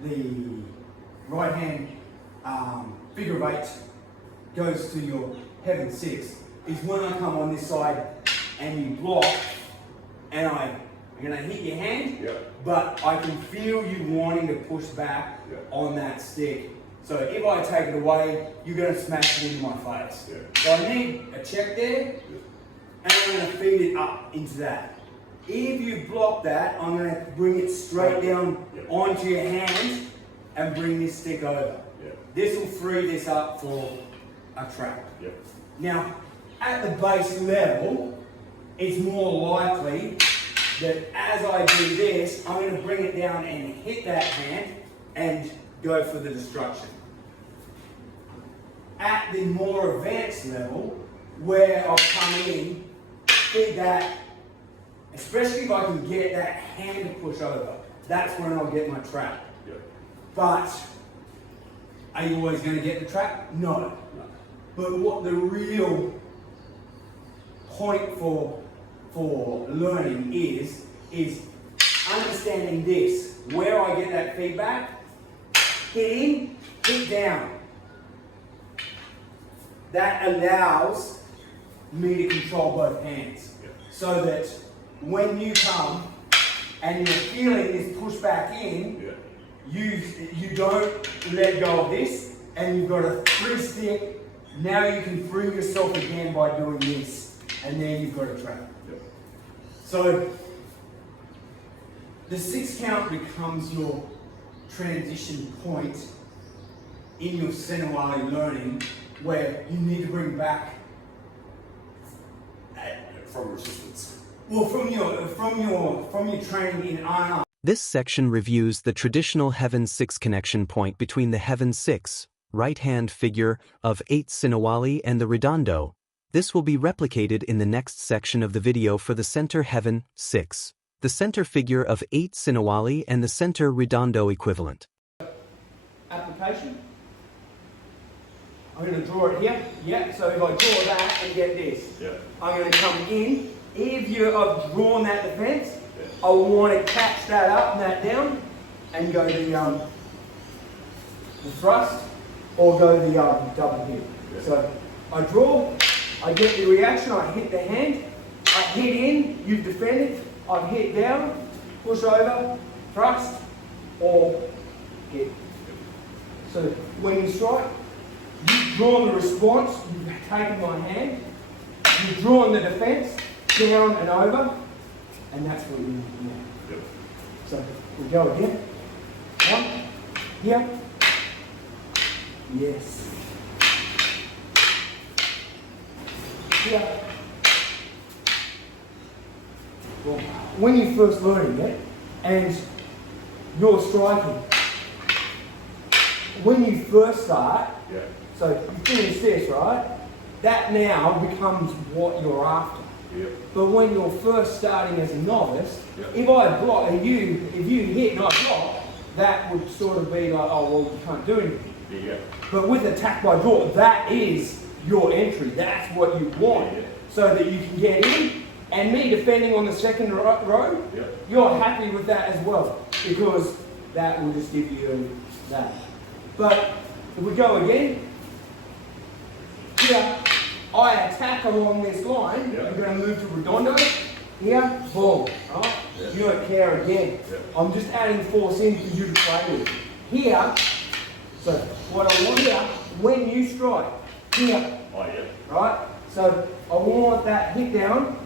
the right hand figure of 8 goes to your Heaven-6 is when I come on this side and you block, and I'm going to hit your hand, but I can feel you wanting to push back on that stick. So if I take it away, you're going to smash it into my face. So I need a check there, and I'm going to feed it up into that. If you block that, I'm going to bring it straight down onto your hand and bring this stick over. This will free this up for a trap. Now, at the base level, it's more likely that as I do this, I'm going to bring it down and hit that hand and go for the destruction. At the more advanced level, where I'll come in, feed that, especially if I can get that hand to push over, that's when I'll get my trap. But, are you always going to get the trap? No. But what the real point for learning is understanding this, where I get that feedback, hit in, hit down. That allows me to control both hands. So that when you come and you're feeling this push back in, you don't let go of this, and you've got a free stick. Now you can free yourself again by doing this, and then you've got a trap. So the 6 count becomes your transition point in your Sinawali learning, where you need to bring back from resistance. Well, from your training in unarmed. This section reviews the traditional Heaven-6 connection point between the Heaven-6 right-hand figure of 8 Sinawali and the redondo. This will be replicated in the next section of the video for the center Heaven-6, the center figure of 8 Sinawali and the center redondo equivalent. Application. I'm going to draw it here. So if I draw that and get this, I'm going to come in. If you have drawn that defense, I want to catch that up and that down and go the thrust, or go the double hit. So I draw, I get the reaction, I hit the hand, I hit in, you've defended, I've hit down, push over, thrust, or hit. So when you strike, you've drawn the response, you've taken my hand, you've drawn the defense, down and over, and that's what we need to do. So we go again. One, here. Yes. Here. Well, when you're first learning it, and you're striking, when you first start, so you finish this, right? That now becomes what you're after. But when you're first starting as a novice, if I block, if you hit and I block, that would sort of be like, oh well, you can't do anything. But with attack by draw, that is your entry. That's what you want, so that you can get in. And me defending on the second row, you're happy with that as well, because that will just give you that. But if we go again, here. I attack along this line, you're going to move to redondo, here, boom, right? You don't care again. I'm just adding force in for you to play with. Here, so what I want here, when you strike, here, right? So I want that hit down,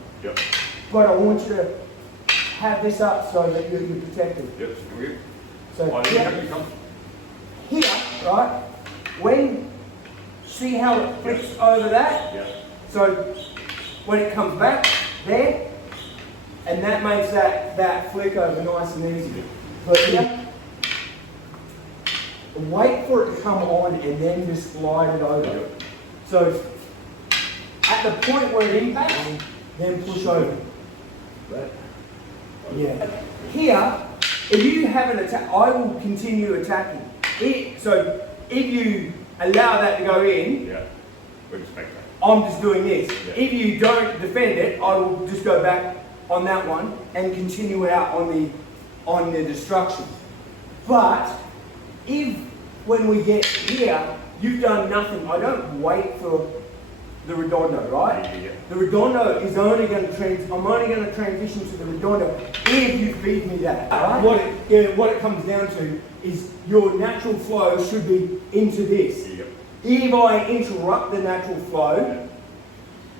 but I want you to have this up so that you're protected. So here, right, when, see how it flips over that? So when it comes back there, and that makes that flick over nice and easy. But here, wait for it to come on and then just slide it over. So at the point where it impacts, then push over. Here, if you have an attack, I will continue attacking. So if you allow that to go in, I'm just doing this. If you don't defend it, I will just go back on that one and continue out on the destruction. But if when we get here, you've done nothing, I don't wait for the redondo, right? Yeah. The redondo is only going to I'm only going to transition to the redondo if you feed me that. Right? What it comes down to is your natural flow should be into this. Yeah. If I interrupt the natural flow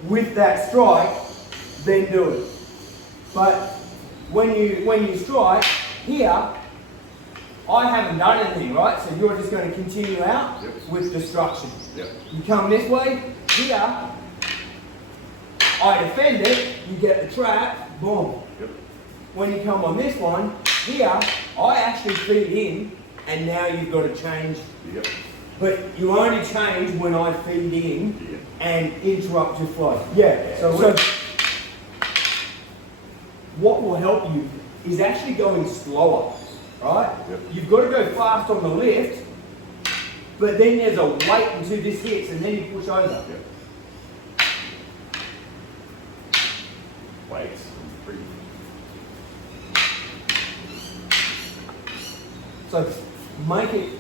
with that strike, then do it. But when you strike here, I haven't done anything, right? So you're just going to continue out with destruction. Yep. You come this way, here, I defend it, you get the trap, boom. Yep. When you come on this one, here, I actually feed in, and now you've got to change. Yep. But you only change when I feed in and interrupt your flow. Yeah, so what will help you is actually going slower, right? Yep. You've got to go fast on the lift, but then there's a wait until this hits and then you push over. Yep. Wait. Breathe. So make it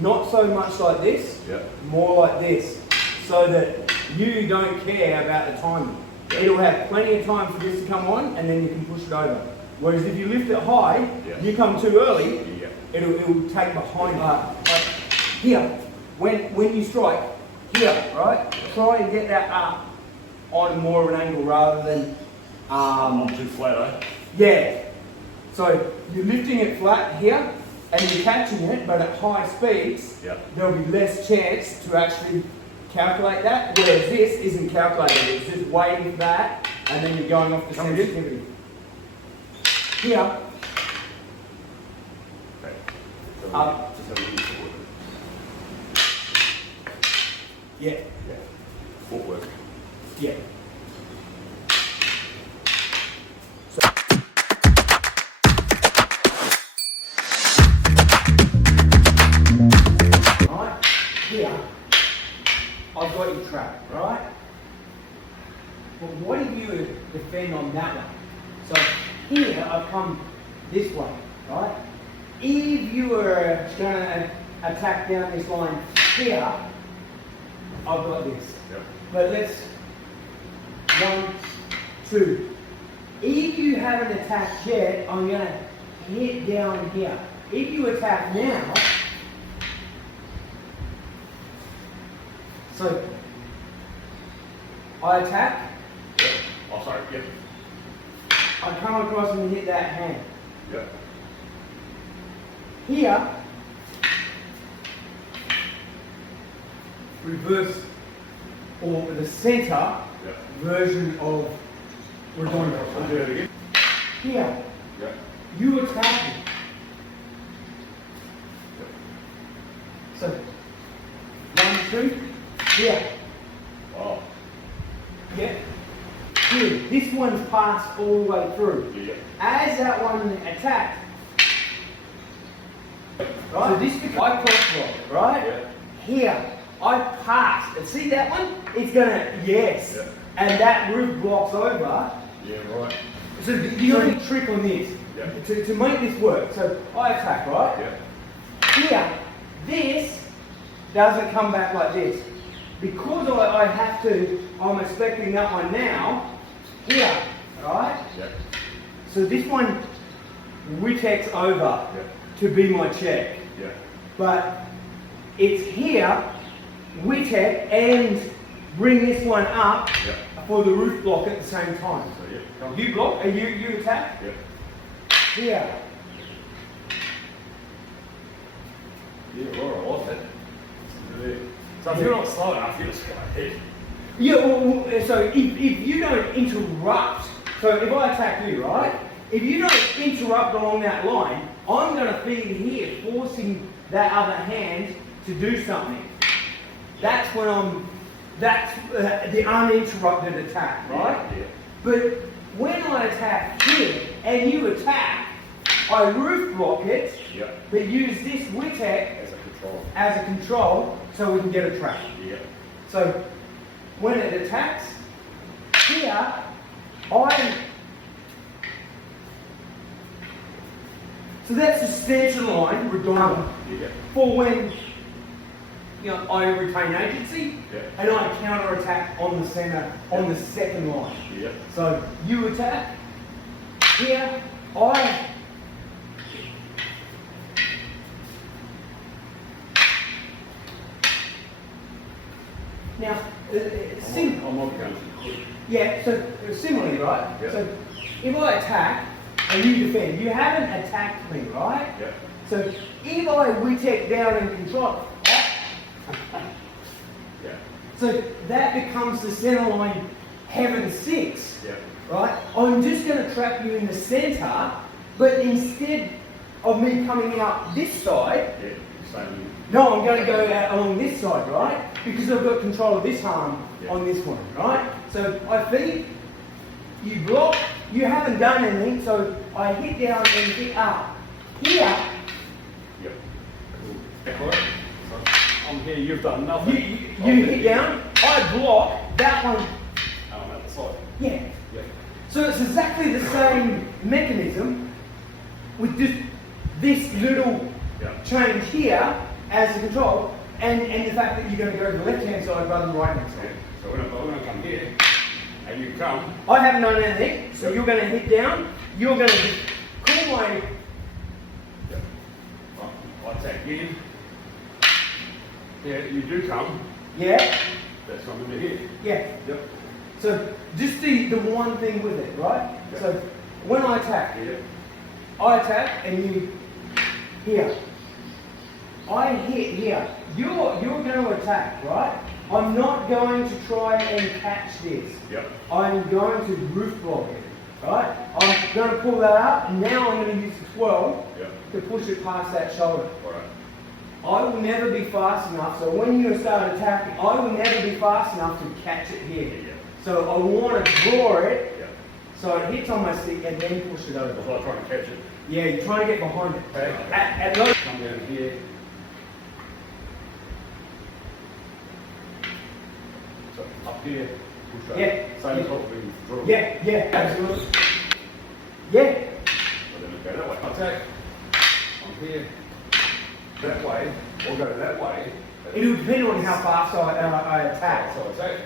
not so much like this, more like this, so that you don't care about the timing. It'll have plenty of time for this to come on and then you can push it over. Whereas if you lift it high, you come too early, it'll take behind you. Here, when you strike, here, right? Try and get that up on more of an angle rather than Too flat, eh? yeah. So you're lifting it flat here and you're catching it, but at high speeds, there'll be less chance to actually calculate that, whereas this isn't calculated, it's just waiting for that, and then you're going off the sensitivity. Here, Okay. So Up. just have a little forward. yeah, Yeah. Footwork. yeah. Right, here, I've got you trapped, right? But what if you defend on that one? So here, I've come this way, right? If you were going to attack down this line here, I've got this. Yep. But let's, 1, 2. If you haven't attacked yet, I'm going to hit down here. If you attack now, so I attack, Yep. Oh, sorry. Yep. I come across and hit that hand. Yep. Here, reverse or the center version of redondo. I'll do it again. Here, Yep. you attack me. Yep. So, 1, 2, here, Oh. yeah. Here, this one's passed all the way through. Yeah. As that one attacked, right? So this becomes I cross block, right? Yeah. Here, I pass. And see that one? It's gonna, yes. Yeah. And that roof blocks over. Yeah, right. So the only trick on this, Yeah. to make this work, so I attack, right? Yeah. Here, this doesn't come back like this. Because I have to, I'm expecting that one now, here, right? Yeah. So this one witex over to be my check. Yeah. But it's here, witex, and bring this one up for the roof block at the same time. So, yeah. Come. You block, and you attack? Yeah. Here. Yeah, right. I like that. So if you're not slow enough, you're just going ahead. Yeah, well, so if you don't interrupt, so if I attack you, right? If you don't interrupt along that line, I'm going to feed here, forcing that other hand to do something. That's when that's the uninterrupted attack, right? Yeah. But when I attack here, and you attack, I roof block it, but use this witex As a control. as a control so we can get a trap. Yeah. So when it attacks, here, So that's the Centreline redondo Yeah. for when I retain agency Yeah. and I counter attack on the center on the second line. Yeah. So you attack here, I now I'm not going to. yeah, so similarly, right? Yeah. So if I attack and you defend, you haven't attacked me, right? Yeah. So if I retake down and control, Yeah. so that becomes the Centreline Heaven-6, Yeah. right? I'm just going to trap you in the center, but instead of me coming out this side, Yeah. Same. no, I'm going to go out along this side, right? Because I've got control of this arm on this one, right? So I feed, you block, you haven't done anything, so I hit down and hit up. Here, Yeah. Cool. So I'm here. You've done nothing. you hit down, I block, that one, I'm at the side. yeah. Yeah. So it's exactly the same mechanism with just this little Yeah. change here as the control and the fact that you're going to go to the left hand side rather than the right hand side. So when I come here, and you come. I haven't done anything, so you're going to hit down, you're going to just call my... Yeah. I attack you. Yeah, you do come. Yeah? That's coming to here. Yeah. Yep. So just the one thing with it, right? Yeah. So when I attack, Yeah. I attack and you here. I hit here. You're going to attack, right? I'm not going to try and catch this. Yep. I'm going to roof block it, right? I'm going to pull that up, and now I'm going to use the 12 Yep. to push it past that shoulder. All right. I will never be fast enough, so when you start attacking, I will never be fast enough to catch it here. Yeah. So I want to draw it, Yeah. so it hits on my stick and then push it over. That's why I'm trying to catch it. Yeah, you're trying to get behind it. Okay. At low. Come down here. So up here, push up. Yeah. Same sort of thing. Draw. Yeah, absolutely. Yeah, But then go that way. Attack. I'm here. That way, or go that way. it'll depend on how fast I attack. So attack.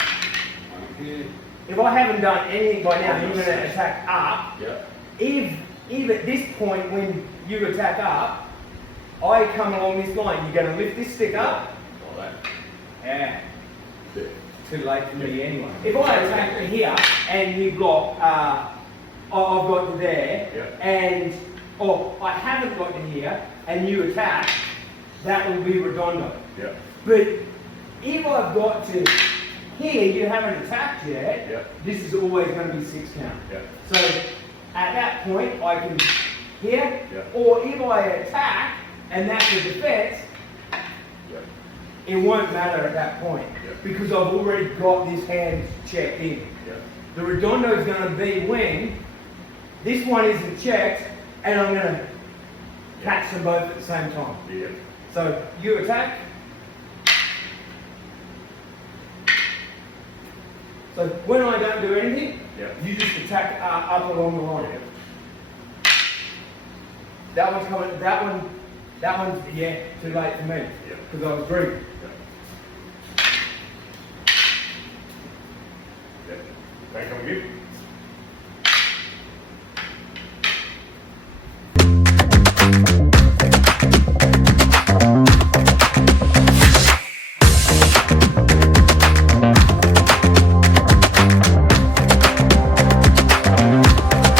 I'm here. If I haven't done anything by now, you're going to attack up. Yeah. If at this point when you attack up, I come along this line, you're going to lift this stick up. Like Yeah. that. Too late for me anyway. If I attack here and you block, I've got to there, Yeah. and I haven't got to here and you attack, that will be redondo. Yeah. But if I've got to here, you haven't attacked yet, Yeah. this is always going to be 6 count. Yeah. So at that point, I can here, Yeah. or if I attack and that's a defense, Yeah. it won't matter at that point Yeah. because I've already got this hand checked in. Yeah. The redondo is going to be when this one isn't checked and I'm going to catch them both at the same time. Yeah. So you attack. So when I don't do anything, Yeah. you just attack up along the line. Yeah. That one's coming. That one's yeah, too late for me Yeah. because I was dreaming. Yeah. Yeah. They come again.